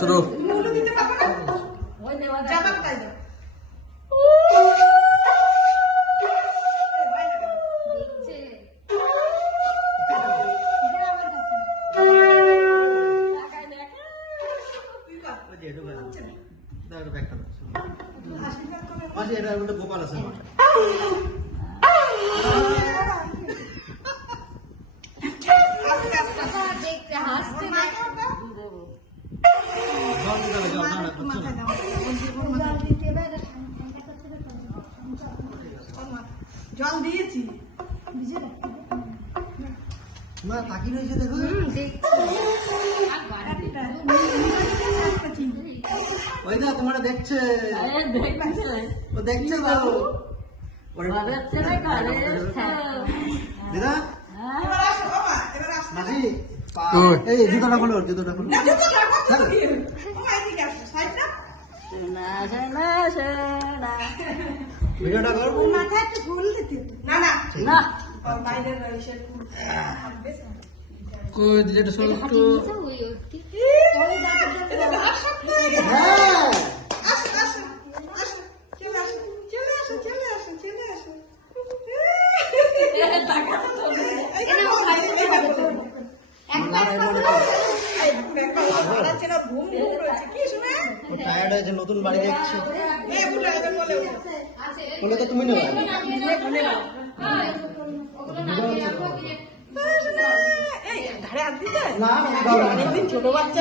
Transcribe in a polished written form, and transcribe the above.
শুরু দিতে পারবো না ওই নেওয়া যাবে তাই দাও মাসি এটা বলতে গোপাল আছে জল দিয়েছি না তাকি রয়েছে দেখো ওই না তোমার দেখছে ও দেখছে তো দিদা মাসি এই জুতোটা খোলো জুতোটা খোলো ভিডিওটা করবো মাথায় একটু ফুল দিতে না না না বাইরের রয়েছে ফুল কই যেটা শুরু একটু টায়ার্ড হয়েছে নতুন বাড়ি দেখছি বলে তো তুমি নেবে ঘাড়ে হাত দিতে না ছোট বাচ্চা